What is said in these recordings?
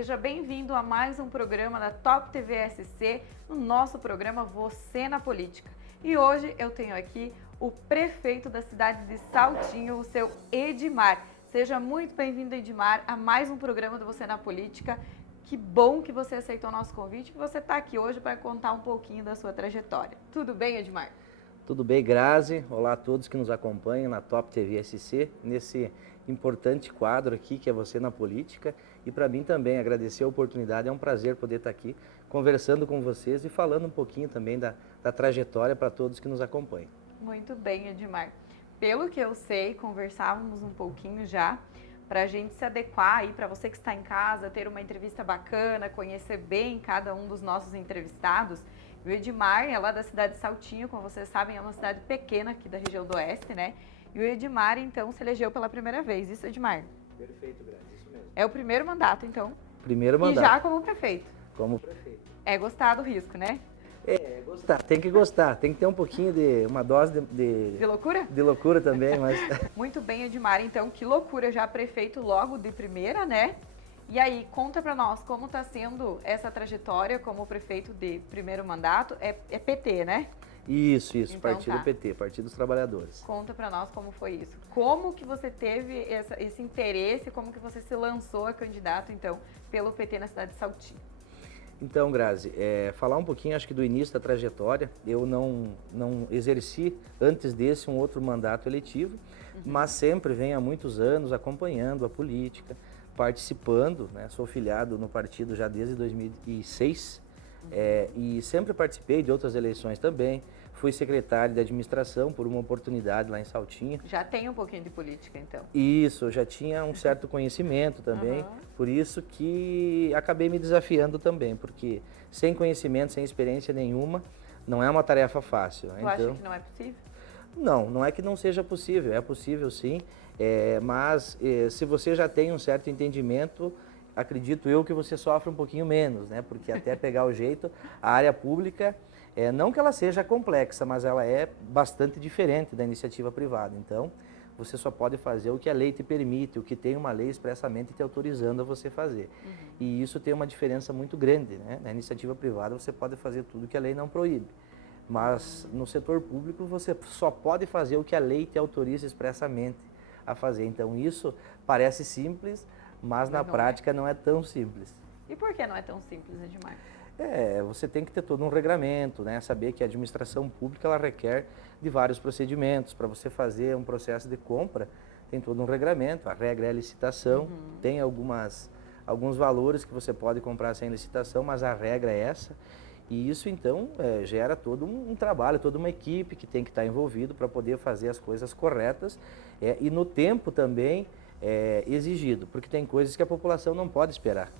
seja bem-vindo a mais um programa da Top TV SC, no nosso programa Você na Política. E hoje eu tenho aqui o prefeito da cidade de Saltinho, o seu Edmar. Seja muito bem-vindo, Edmar, a mais um programa do Você na Política. Que bom que você aceitou o nosso convite e que você está aqui hoje para contar um pouquinho da sua trajetória. Tudo bem, Edmar? Tudo bem, Grazi? Olá a todos que nos acompanham na Top TV SC, nesse importante quadro aqui que é Você na Política. E para mim também agradecer a oportunidade, é um prazer poder estar aqui conversando com vocês e falando um pouquinho também da trajetória para todos que nos acompanham. Muito bem, Edmar. Pelo que eu sei, conversávamos um pouquinho já, para a gente se adequar aí, para você que está em casa, ter uma entrevista bacana, conhecer bem cada um dos nossos entrevistados. O Edmar é lá da cidade de Saltinho, como vocês sabem, é uma cidade pequena aqui da região do Oeste, né? E o Edmar, então, se elegeu pela primeira vez. Isso, Edmar? Perfeito, Grazi, isso mesmo. É o primeiro mandato, então. Primeiro mandato. E já como prefeito. Como prefeito. É gostar do risco, né? É, gostar, tem que gostar, tem que ter um pouquinho de, uma dose De loucura? de loucura também, mas... Muito bem, Edmar, então, que loucura, já prefeito logo de primeira, né? E aí, conta pra nós como tá sendo essa trajetória como prefeito de primeiro mandato, é PT, né? Isso, Então, Partido tá. PT, Partido dos Trabalhadores. Conta pra nós como foi isso. Como que você teve esse interesse, como que você se lançou a candidato, então, pelo PT na cidade de Saltinho? Então, Grazi, falar um pouquinho, acho que do início da trajetória, eu não exerci antes desse um outro mandato eletivo, mas sempre venho há muitos anos acompanhando a política, participando, né? Sou filiado no partido já desde 2006 e sempre participei de outras eleições também. Fui secretário de administração por uma oportunidade lá em Saltinho. Já tem um pouquinho de política, então. Isso, eu já tinha um certo conhecimento também, por isso que acabei me desafiando também, porque sem conhecimento, sem experiência nenhuma, não é uma tarefa fácil. Tu acha que não é possível? Não é que não seja possível, é possível sim, mas se você já tem um certo entendimento, acredito eu que você sofre um pouquinho menos, né? Porque até pegar o jeito, a área pública, não que ela seja complexa, mas ela é bastante diferente da iniciativa privada. Então, você só pode fazer o que a lei te permite, o que tem uma lei expressamente te autorizando a você fazer. E isso tem uma diferença muito grande, né? Na iniciativa privada você pode fazer tudo que a lei não proíbe. Mas no setor público você só pode fazer o que a lei te autoriza expressamente a fazer. Então isso parece simples, mas na prática não é tão simples. E por que não é tão simples, Edmar? Você tem que ter todo um regramento, né? Saber que a administração pública ela requer de vários procedimentos. Para você fazer um processo de compra, tem todo um regramento. A regra é a licitação, tem alguns valores que você pode comprar sem licitação, mas a regra é essa. E isso, então, gera todo um trabalho, toda uma equipe que tem que estar envolvido para poder fazer as coisas corretas e no tempo também exigido, porque tem coisas que a população não pode esperar.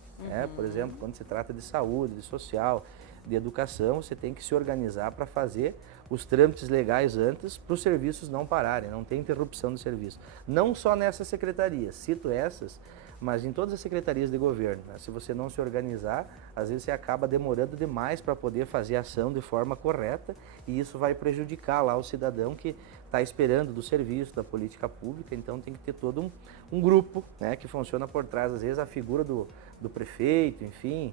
Por exemplo, quando se trata de saúde, de social, de educação, você tem que se organizar para fazer os trâmites legais antes para os serviços não pararem, não tem interrupção do serviço. Não só nessas secretarias, cito essas, mas em todas as secretarias de governo, né? Se você não se organizar, às vezes você acaba demorando demais para poder fazer a ação de forma correta e isso vai prejudicar lá o cidadão que está esperando do serviço, da política pública. Então tem que ter todo um grupo, né, que funciona por trás. Às vezes a figura do prefeito, enfim,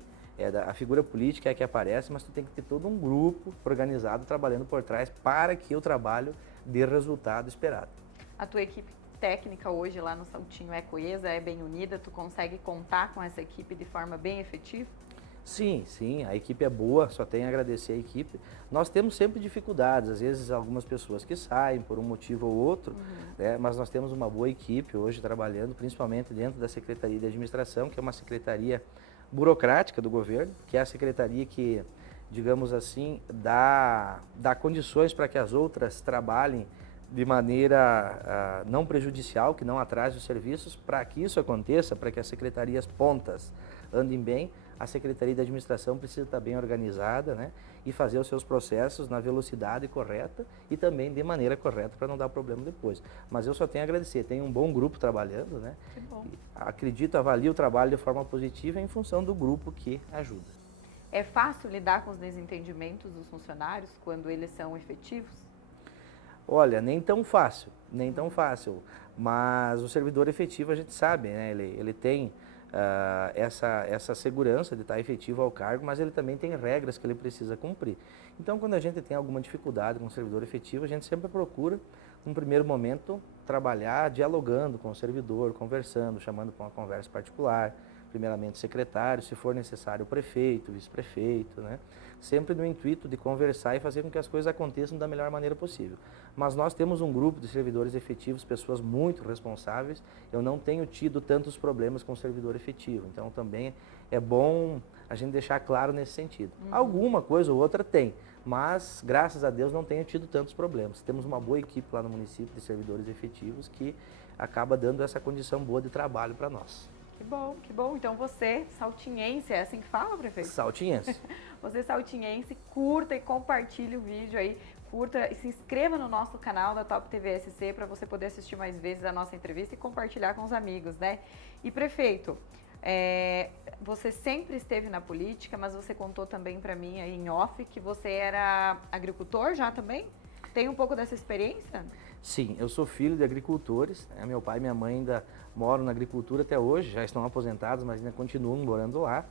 a figura política é a que aparece, mas tu tem que ter todo um grupo organizado trabalhando por trás para que o trabalho dê resultado esperado. A tua equipe técnica hoje lá no Saltinho é coesa, é bem unida? Tu consegue contar com essa equipe de forma bem efetiva? Sim, a equipe é boa, só tenho a agradecer a equipe. Nós temos sempre dificuldades, às vezes algumas pessoas que saem por um motivo ou outro, né, mas nós temos uma boa equipe hoje trabalhando, principalmente dentro da Secretaria de Administração, que é uma secretaria burocrática do governo, que é a secretaria que, digamos assim, dá condições para que as outras trabalhem de maneira não prejudicial, que não atrase os serviços. Para que isso aconteça, para que as secretarias pontas andem bem, a Secretaria de Administração precisa estar bem organizada, né, e fazer os seus processos na velocidade correta e também de maneira correta para não dar problema depois. Mas eu só tenho a agradecer, tem um bom grupo trabalhando, né? Que bom. Acredito, avalio o trabalho de forma positiva em função do grupo que ajuda. É fácil lidar com os desentendimentos dos funcionários quando eles são efetivos? Olha, nem tão fácil, mas o servidor efetivo a gente sabe, né? Ele tem essa segurança de estar efetivo ao cargo, mas ele também tem regras que ele precisa cumprir. Então, quando a gente tem alguma dificuldade com o servidor efetivo, a gente sempre procura, num primeiro momento, trabalhar dialogando com o servidor, conversando, chamando para uma conversa particular, primeiramente o secretário, se for necessário o prefeito, o vice-prefeito, né? Sempre no intuito de conversar e fazer com que as coisas aconteçam da melhor maneira possível. Mas nós temos um grupo de servidores efetivos, pessoas muito responsáveis. Eu não tenho tido tantos problemas com o servidor efetivo, então também é bom a gente deixar claro nesse sentido. Alguma coisa ou outra tem, mas graças a Deus não tenho tido tantos problemas. Temos uma boa equipe lá no município de servidores efetivos que acaba dando essa condição boa de trabalho para nós. Que bom, que bom. Então você, saltinhense, é assim que fala, prefeito? Saltinhense. Você, saltinhense, curta e compartilhe o vídeo aí, curta e se inscreva no nosso canal da Top TV SC para você poder assistir mais vezes a nossa entrevista e compartilhar com os amigos, né? E prefeito, você sempre esteve na política, mas você contou também para mim aí em off que você era agricultor já também? Tem um pouco dessa experiência? Sim, eu sou filho de agricultores, né? Meu pai e minha mãe ainda moram na agricultura até hoje, já estão aposentados, mas ainda continuam morando lá.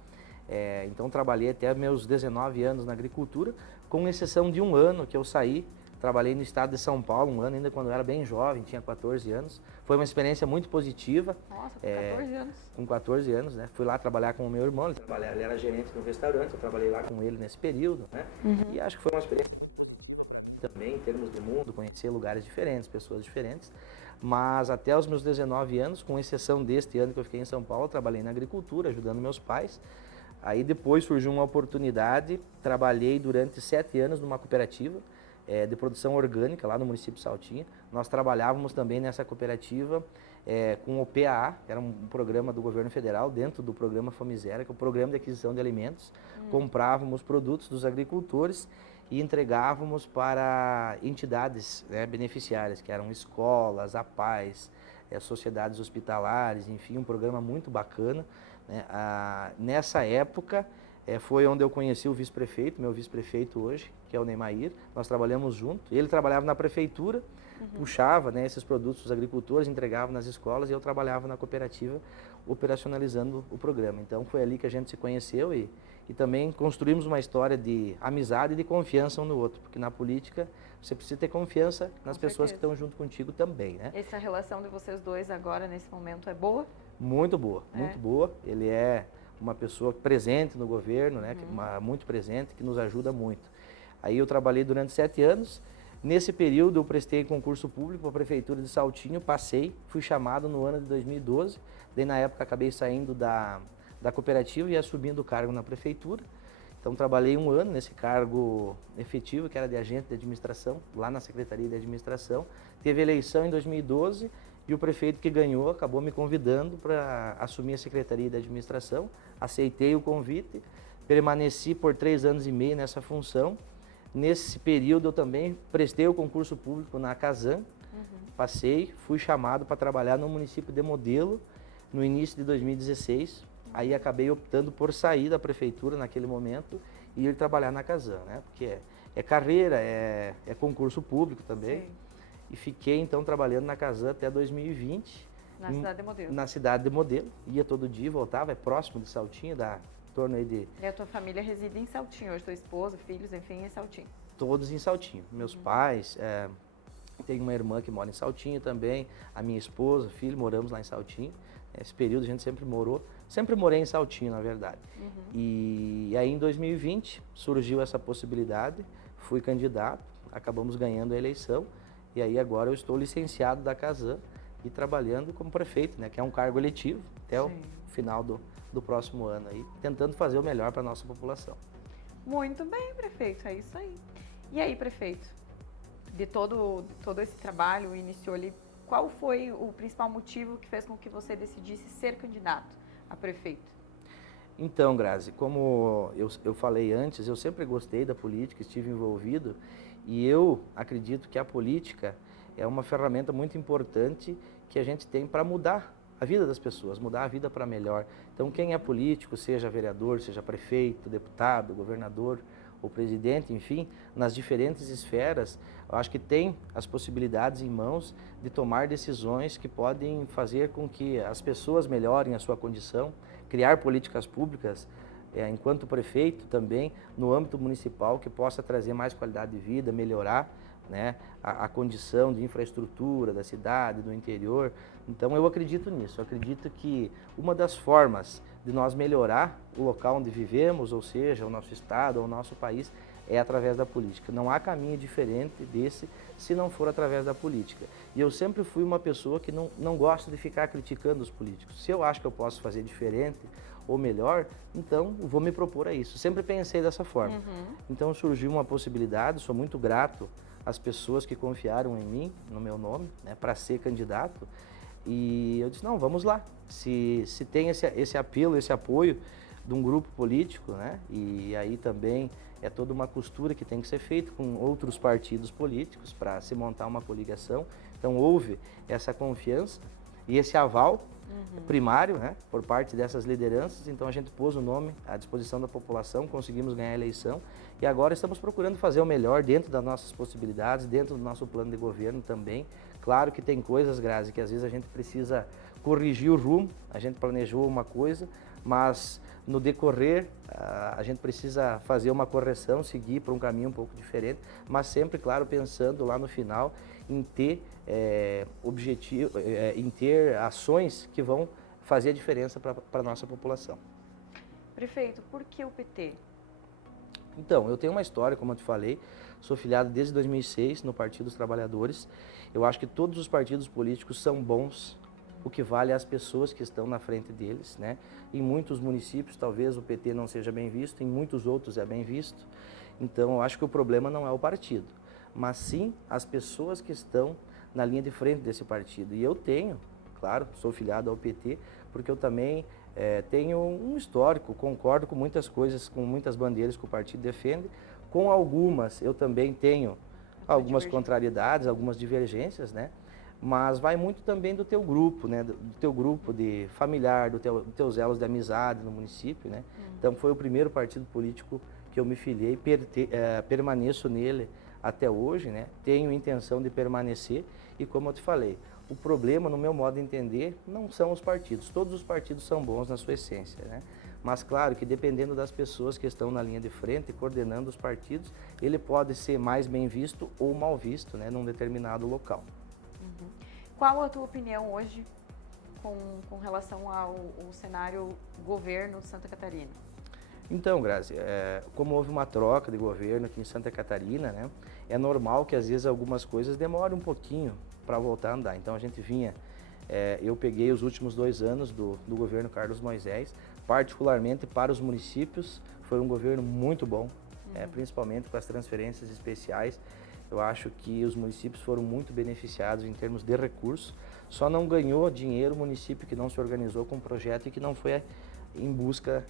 Então trabalhei até meus 19 anos na agricultura, com exceção de um ano que eu saí, trabalhei no estado de São Paulo, um ano ainda quando eu era bem jovem, tinha 14 anos. Foi uma experiência muito positiva. Nossa, com 14 anos. Com 14 anos, né? Fui lá trabalhar com o meu irmão, ele era gerente de um restaurante, eu trabalhei lá com ele nesse período, né? E acho que foi uma experiência também em termos de mundo, conhecer lugares diferentes, pessoas diferentes. Mas até os meus 19 anos, com exceção deste ano que eu fiquei em São Paulo, trabalhei na agricultura, ajudando meus pais. Aí depois surgiu uma oportunidade, trabalhei durante 7 anos numa cooperativa de produção orgânica lá no município de Saltinha. Nós trabalhávamos também nessa cooperativa com o PAA, que era um programa do governo federal, dentro do programa Famizera, que é o Programa de Aquisição de Alimentos. Comprávamos produtos dos agricultores e entregávamos para entidades beneficiárias, que eram escolas, APAES, sociedades hospitalares, enfim, um programa muito bacana. Né? Nessa época foi onde eu conheci o vice-prefeito, meu vice-prefeito hoje, que é o Neymair. Nós trabalhamos junto, ele trabalhava na prefeitura, puxava esses produtos dos agricultores, entregava nas escolas, e eu trabalhava na cooperativa operacionalizando o programa. Então foi ali que a gente se conheceu e também construímos uma história de amizade e de confiança um no outro, porque na política você precisa ter confiança nas pessoas que estão junto contigo também, né? Essa relação de vocês dois agora, nesse momento, é boa? Muito boa, muito boa. Ele é uma pessoa presente no governo, né? Muito presente, que nos ajuda muito. Aí eu trabalhei durante 7 anos. Nesse período eu prestei concurso público para a Prefeitura de Saltinho, passei, fui chamado no ano de 2012. Daí na época acabei saindo da cooperativa e ia subindo o cargo na Prefeitura. Então trabalhei 1 ano nesse cargo efetivo, que era de agente de administração, lá na Secretaria de Administração. Teve eleição em 2012 e o prefeito que ganhou acabou me convidando para assumir a Secretaria de Administração. Aceitei o convite, permaneci por 3 anos e meio nessa função. Nesse período eu também prestei o concurso público na Casan, passei, fui chamado para trabalhar no município de Modelo no início de 2016. Aí acabei optando por sair da prefeitura naquele momento e ir trabalhar na Casan, né? Porque é carreira, é concurso público também. Sim. E fiquei então trabalhando na Casan até 2020. Na cidade de Modelo. Na cidade de Modelo. Ia todo dia, voltava, é próximo de Saltinho, dá em torno aí de... E a tua família reside em Saltinho hoje, tua esposa, filhos, enfim, em Saltinho. Todos em Saltinho. Meus pais, tenho uma irmã que mora em Saltinho também, a minha esposa, filho, moramos lá em Saltinho. Esse período a gente sempre morei em Saltinho, na verdade. E aí em 2020 surgiu essa possibilidade, fui candidato, acabamos ganhando a eleição. E aí agora eu estou licenciado da Casan e trabalhando como prefeito, né, que é um cargo eletivo até o final do próximo ano, aí, tentando fazer o melhor para a nossa população. Muito bem, prefeito, é isso aí. E aí, prefeito, de todo esse trabalho, iniciou ali, qual foi o principal motivo que fez com que você decidisse ser candidato a prefeito? Então, Grazi, como eu falei antes, eu sempre gostei da política, estive envolvido, e eu acredito que a política é uma ferramenta muito importante que a gente tem para mudar a vida das pessoas, mudar a vida para melhor. Então, quem é político, seja vereador, seja prefeito, deputado, governador o presidente, enfim, nas diferentes esferas, eu acho que tem as possibilidades em mãos de tomar decisões que podem fazer com que as pessoas melhorem a sua condição, criar políticas públicas, enquanto prefeito também, no âmbito municipal, que possa trazer mais qualidade de vida, melhorar, né, a condição de infraestrutura da cidade, do interior. Então eu acredito nisso, eu acredito que uma das formas de nós melhorar o local onde vivemos, ou seja, o nosso estado, ou o nosso país, é através da política. Não há caminho diferente desse se não for através da política. E eu sempre fui uma pessoa que não gosta de ficar criticando os políticos. Se eu acho que eu posso fazer diferente ou melhor, então vou me propor a isso. Sempre pensei dessa forma. Então surgiu uma possibilidade, sou muito grato às pessoas que confiaram em mim, no meu nome, né, para ser candidato. E eu disse, não, vamos lá. Se tem esse apelo, esse apoio de um grupo político, né, e aí também é toda uma costura que tem que ser feita com outros partidos políticos para se montar uma coligação. Então houve essa confiança e esse aval primário, né, por parte dessas lideranças. Então a gente pôs o nome à disposição da população, conseguimos ganhar a eleição e agora estamos procurando fazer o melhor dentro das nossas possibilidades, dentro do nosso plano de governo também. Claro que tem coisas, Grazi, que às vezes a gente precisa corrigir o rumo, a gente planejou uma coisa, mas no decorrer a gente precisa fazer uma correção, seguir para um caminho um pouco diferente, mas sempre, claro, pensando lá no final em ter em ter ações que vão fazer a diferença para a nossa população. Prefeito, por que o PT? Então, eu tenho uma história, como eu te falei, sou filiado desde 2006 no Partido dos Trabalhadores. Eu acho que todos os partidos políticos são bons, o que vale é as pessoas que estão na frente deles, né? Em muitos municípios, talvez o PT não seja bem visto, em muitos outros é bem visto. Então, eu acho que o problema não é o partido, mas sim as pessoas que estão na linha de frente desse partido. E eu tenho, claro, sou filiado ao PT, porque eu também tenho um histórico, concordo com muitas coisas, com muitas bandeiras que o partido defende, com algumas eu também tenho algumas contrariedades, algumas divergências, né? Mas vai muito também do teu grupo, né? Do teu grupo de familiar, dos teus elos de amizade no município, né? Então foi o primeiro partido político que eu me filiei, permaneço nele até hoje, né? Tenho intenção de permanecer e, como eu te falei, o problema, no meu modo de entender, não são os partidos. Todos os partidos são bons na sua essência, né? Mas, claro, que dependendo das pessoas que estão na linha de frente, coordenando os partidos, ele pode ser mais bem visto ou mal visto, né, num determinado local. Qual a tua opinião hoje com relação ao cenário governo de Santa Catarina? Então, Grazi, como houve uma troca de governo aqui em Santa Catarina, né, é normal que às vezes algumas coisas demorem um pouquinho para voltar a andar. Então a gente vinha, eu peguei os últimos 2 anos do governo Carlos Moisés, particularmente para os municípios, foi um governo muito bom, principalmente com as transferências especiais. Eu acho que os municípios foram muito beneficiados em termos de recursos, só não ganhou dinheiro o município que não se organizou com o projeto e que não foi em busca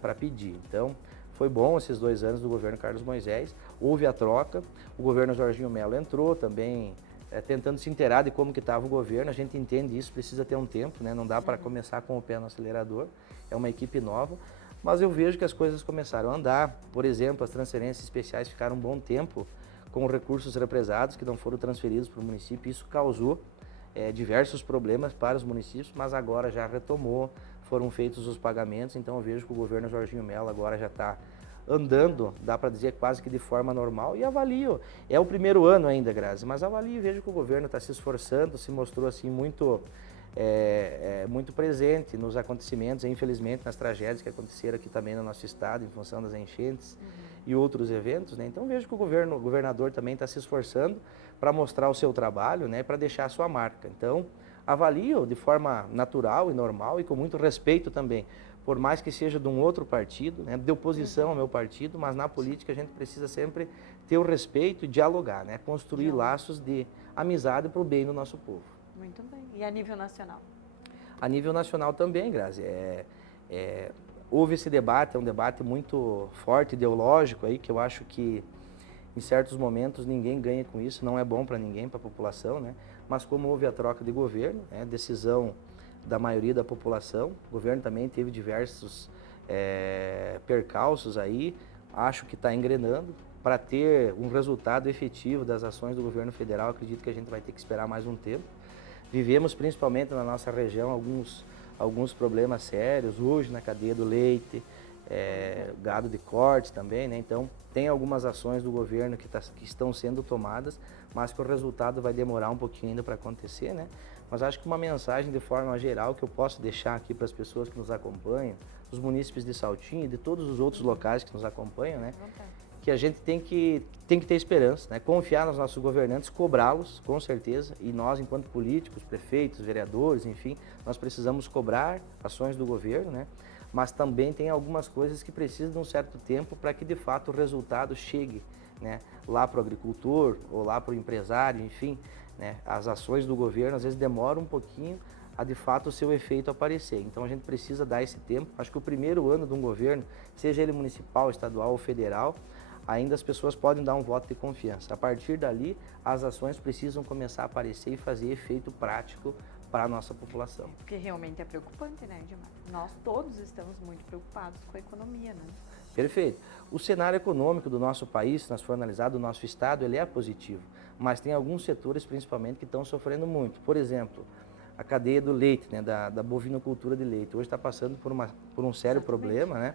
para pedir. Então, foi bom esses 2 anos do governo Carlos Moisés, houve a troca, o governo Jorginho Melo entrou também, tentando se inteirar de como que estava o governo. A gente entende isso, precisa ter um tempo, né? Não dá para começar com o pé no acelerador, é uma equipe nova, mas eu vejo que as coisas começaram a andar. Por exemplo, as transferências especiais ficaram um bom tempo com recursos represados que não foram transferidos para o município. Isso causou diversos problemas para os municípios, mas agora já retomou, foram feitos os pagamentos, então eu vejo que o governo Jorginho Melo agora já está andando, dá para dizer quase que de forma normal, e avalio, é o primeiro ano ainda, Grazi, mas avalio e vejo que o governo está se esforçando, se mostrou assim muito presente nos acontecimentos, infelizmente nas tragédias que aconteceram aqui também no nosso estado, em função das enchentes e outros eventos, né? Então vejo que o governador também está se esforçando para mostrar o seu trabalho, né, para deixar a sua marca. Então avalio de forma natural e normal e com muito respeito também, por mais que seja de um outro partido, né, de oposição ao meu partido, mas na política a gente precisa sempre ter o respeito e dialogar, né, construir laços de amizade para o bem do nosso povo. Muito bem. E a nível nacional? A nível nacional também, Grazi, houve esse debate, é um debate muito forte, ideológico, aí, que eu acho que em certos momentos ninguém ganha com isso, não é bom para ninguém, para a população, né? Mas como houve a troca de governo, decisão da maioria da população, o governo também teve diversos percalços aí, acho que está engrenando. Para ter um resultado efetivo das ações do governo federal, acredito que a gente vai ter que esperar mais um tempo. Vivemos, principalmente na nossa região, alguns problemas sérios, hoje na cadeia do leite, gado de corte também, né? Então, tem algumas ações do governo que estão sendo tomadas, mas que o resultado vai demorar um pouquinho ainda para acontecer, né? Mas acho que uma mensagem de forma geral que eu posso deixar aqui para as pessoas que nos acompanham, os munícipes de Saltinho e de todos os outros locais que nos acompanham, né? Que a gente tem que ter esperança, né? Confiar nos nossos governantes, cobrá-los, com certeza, e nós, enquanto políticos, prefeitos, vereadores, enfim, nós precisamos cobrar ações do governo, né? Mas também tem algumas coisas que precisam de um certo tempo para que, de fato, o resultado chegue, né? Lá para o agricultor ou lá para o empresário, enfim, né? As ações do governo, às vezes, demoram um pouquinho a, de fato, o seu efeito aparecer. Então, a gente precisa dar esse tempo. Acho que o primeiro ano de um governo, seja ele municipal, estadual ou federal, ainda as pessoas podem dar um voto de confiança. A partir dali, as ações precisam começar a aparecer e fazer efeito prático para a nossa população. Porque realmente é preocupante, né, Edmar? Nós todos estamos muito preocupados com a economia, né? Perfeito. O cenário econômico do nosso país, se nós for analisar do nosso estado, ele é positivo, mas tem alguns setores, principalmente, que estão sofrendo muito. Por exemplo, a cadeia do leite, né, da bovinocultura de leite, hoje está passando por um sério problema, né?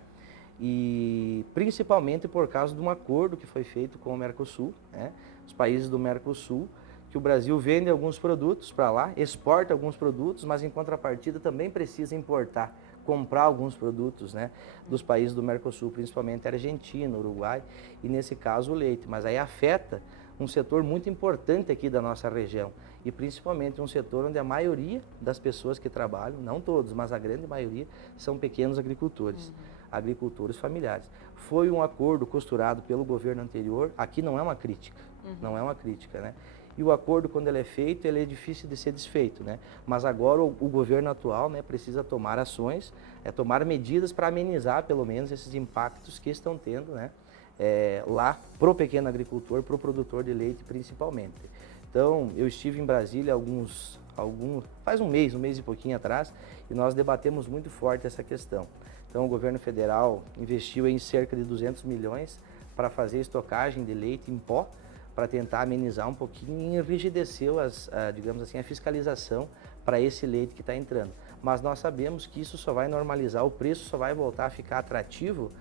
E principalmente por causa de um acordo que foi feito com o Mercosul, né? Os países do Mercosul, que o Brasil vende alguns produtos para lá, exporta alguns produtos, mas em contrapartida também precisa importar, comprar alguns produtos, né, dos países do Mercosul, principalmente a Argentina, Uruguai, e nesse caso o leite. Mas aí afeta um setor muito importante aqui da nossa região, e principalmente um setor onde a maioria das pessoas que trabalham, não todos, mas a grande maioria, são pequenos agricultores. Agricultores familiares. Foi um acordo costurado pelo governo anterior, aqui não é uma crítica, não é uma crítica, né? E o acordo, quando ele é feito, ele é difícil de ser desfeito, né? Mas agora o governo atual, né, precisa tomar ações, tomar medidas para amenizar, pelo menos, esses impactos que estão tendo, né, lá para o pequeno agricultor, para o produtor de leite, principalmente. Então, eu estive em Brasília faz um mês e pouquinho atrás, e nós debatemos muito forte essa questão. Então, o governo federal investiu em cerca de 200 milhões para fazer estocagem de leite em pó, para tentar amenizar um pouquinho e enrijeceu, digamos assim, a fiscalização para esse leite que está entrando. Mas nós sabemos que isso só vai normalizar, o preço só vai voltar a ficar atrativo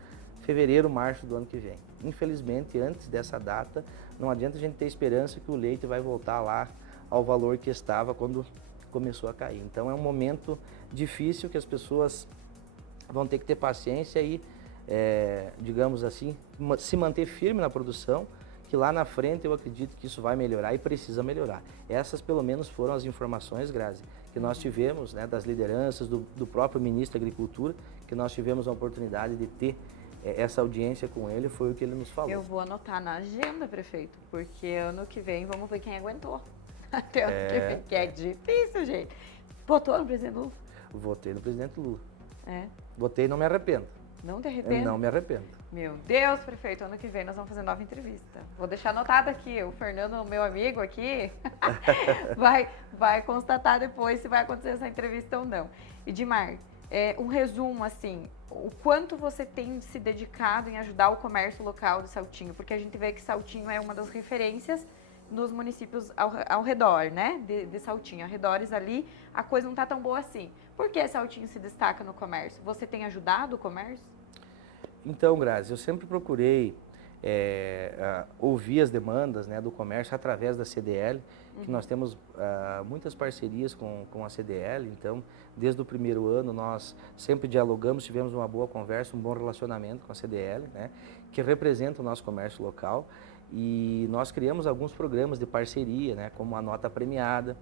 fevereiro, março do ano que vem. Infelizmente, antes dessa data, não adianta a gente ter esperança que o leite vai voltar lá ao valor que estava quando começou a cair. Então, é um momento difícil que as pessoas vão ter que ter paciência e, digamos assim, se manter firme na produção, que lá na frente eu acredito que isso vai melhorar e precisa melhorar. Essas, pelo menos, foram as informações, Grazi, que nós tivemos, né, das lideranças, do próprio ministro da Agricultura, que nós tivemos a oportunidade de ter essa audiência com ele, foi o que ele nos falou. Eu vou anotar na agenda, prefeito, porque ano que vem vamos ver quem aguentou. Até ano que vem, que é difícil, gente. Votou no presidente Lula? Votei no presidente Lula. É. Votei e não me arrependo. Não te arrepende? Não me arrependo. Meu Deus, prefeito, ano que vem nós vamos fazer nova entrevista. Vou deixar anotado aqui, o Fernando, meu amigo aqui, vai constatar depois se vai acontecer essa entrevista ou não. Edmar, um resumo assim, o quanto você tem se dedicado em ajudar o comércio local de Saltinho, porque a gente vê que Saltinho é uma das referências nos municípios ao redor, né, de Saltinho, arredores ali, a coisa não tá tão boa assim. Por que Saltinho se destaca no comércio? Você tem ajudado o comércio? Então, Grazi, eu sempre procurei ouvir as demandas, né, do comércio através da CDL, que nós temos muitas parcerias com a CDL, então, desde o primeiro ano nós sempre dialogamos, tivemos uma boa conversa, um bom relacionamento com a CDL, né, que representa o nosso comércio local, e nós criamos alguns programas de parceria, né, como a nota premiada,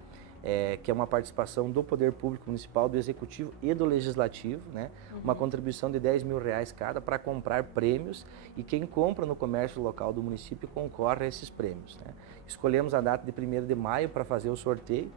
que é uma participação do Poder Público Municipal, do Executivo e do Legislativo, né? Uma contribuição de R$10 mil cada para comprar prêmios, e quem compra no comércio local do município concorre a esses prêmios, né? Escolhemos a data de 1º de maio para fazer o sorteio,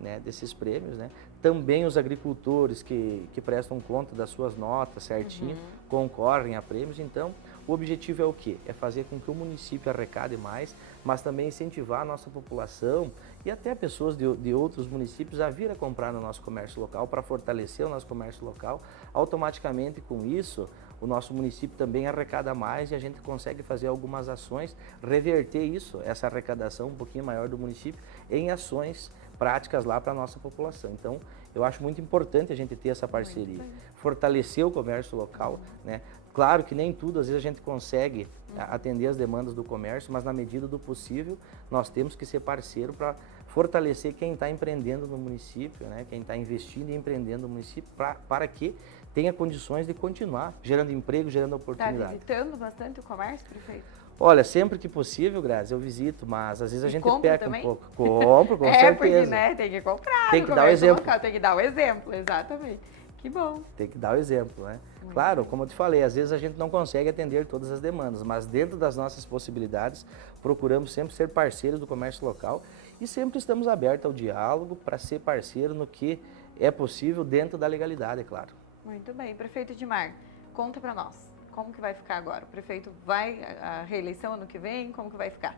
né, desses prêmios, né? Também os agricultores que prestam conta das suas notas certinho concorrem a prêmios. Então, o objetivo é o quê? É fazer com que o município arrecade mais, mas também incentivar a nossa população e até pessoas de outros municípios a vir a comprar no nosso comércio local para fortalecer o nosso comércio local. Automaticamente com isso, o nosso município também arrecada mais e a gente consegue fazer algumas ações, reverter isso, essa arrecadação um pouquinho maior do município, em ações práticas lá para a nossa população. Então, eu acho muito importante a gente ter essa parceria, fortalecer o comércio local, né? Claro que nem tudo, às vezes a gente consegue atender as demandas do comércio, mas na medida do possível, nós temos que ser parceiro para fortalecer quem está empreendendo no município, né? Quem está investindo e empreendendo no município, para que tenha condições de continuar gerando emprego, gerando oportunidade. Está visitando bastante o comércio, prefeito? Olha, sempre que possível, Grazi, eu visito, mas às vezes a gente peca também? um pouco. Compro, com certeza. Porque, né, tem que comprar. Tem que dar o exemplo. Local, tem que dar o exemplo, exatamente. Que bom. Tem que dar o exemplo, né? Claro, como eu te falei, às vezes a gente não consegue atender todas as demandas, mas dentro das nossas possibilidades, procuramos sempre ser parceiros do comércio local e sempre estamos abertos ao diálogo para ser parceiro no que é possível dentro da legalidade, é claro. Muito bem. Prefeito Edmar, conta para nós. Como que vai ficar agora? O prefeito vai à reeleição ano que vem? Como que vai ficar?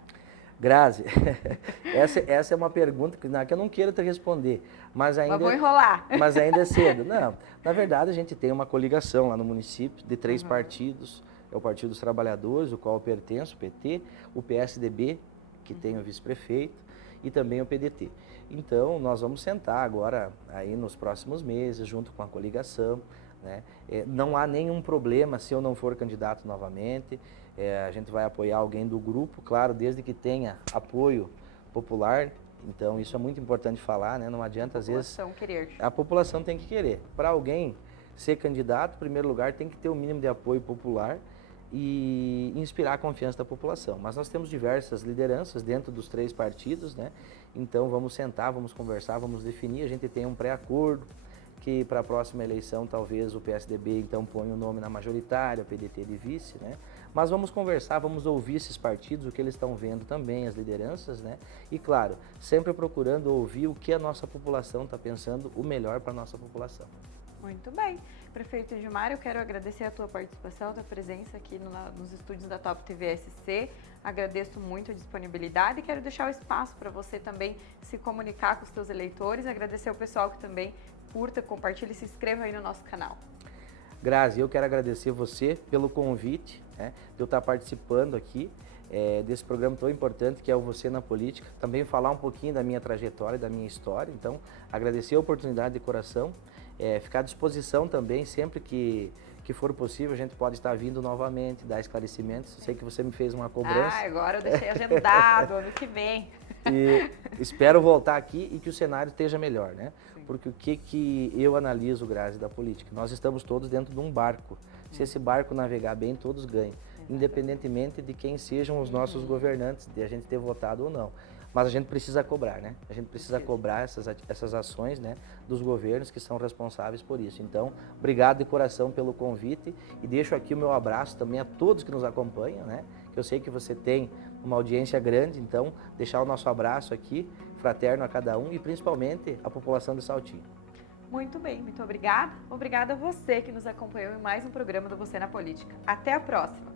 Grazi, essa é uma pergunta que eu não quero te responder, mas ainda, vou enrolar. Mas ainda é cedo. Não, na verdade a gente tem uma coligação lá no município de 3 partidos, é o Partido dos Trabalhadores, o qual eu pertenço, o PT, o PSDB, que tem o vice-prefeito, e também o PDT. Então, nós vamos sentar agora, aí nos próximos meses, junto com a coligação, né? Não há nenhum problema se eu não for candidato novamente, a gente vai apoiar alguém do grupo, claro, desde que tenha apoio popular, então isso é muito importante falar, né? Não adianta às vezes... A população tem que querer. Para alguém ser candidato, em primeiro lugar, tem que ter o mínimo de apoio popular e inspirar a confiança da população. Mas nós temos diversas lideranças dentro dos 3 partidos, né? Então vamos sentar, vamos conversar, vamos definir, a gente tem um pré-acordo, que para a próxima eleição talvez o PSDB então ponha o nome na majoritária, o PDT de vice, né? Mas vamos conversar, vamos ouvir esses partidos, o que eles estão vendo também, as lideranças, né? E claro, sempre procurando ouvir o que a nossa população está pensando, o melhor para a nossa população. Muito bem. Prefeito Edmar, eu quero agradecer a tua participação, a tua presença aqui nos estúdios da Top TV SC. Agradeço muito a disponibilidade e quero deixar o espaço para você também se comunicar com os teus eleitores. Agradecer ao pessoal que também curta, compartilhe e se inscreva aí no nosso canal. Grazi, eu quero agradecer você pelo convite, né, de eu estar participando aqui desse programa tão importante que é o Você na Política. Também falar um pouquinho da minha trajetória, da minha história. Então, agradecer a oportunidade de coração. Ficar à disposição também, sempre que for possível, a gente pode estar vindo novamente, dar esclarecimentos. Sei que você me fez uma cobrança. Agora eu deixei agendado, ano que vem. E espero voltar aqui e que o cenário esteja melhor, né? Sim. Porque o que eu analiso, Grazi, da política? Nós estamos todos dentro de um barco. Se esse barco navegar bem, todos ganham. Independentemente de quem sejam os nossos governantes, de a gente ter votado ou não. Mas a gente precisa cobrar, né? A gente precisa cobrar essas ações, né, dos governos que são responsáveis por isso. Então, obrigado de coração pelo convite e deixo aqui o meu abraço também a todos que nos acompanham, né? Que eu sei que você tem uma audiência grande, então deixar o nosso abraço aqui, fraterno a cada um e principalmente a população de Saltinho. Muito bem, muito obrigada. Obrigada a você que nos acompanhou em mais um programa do Você na Política. Até a próxima!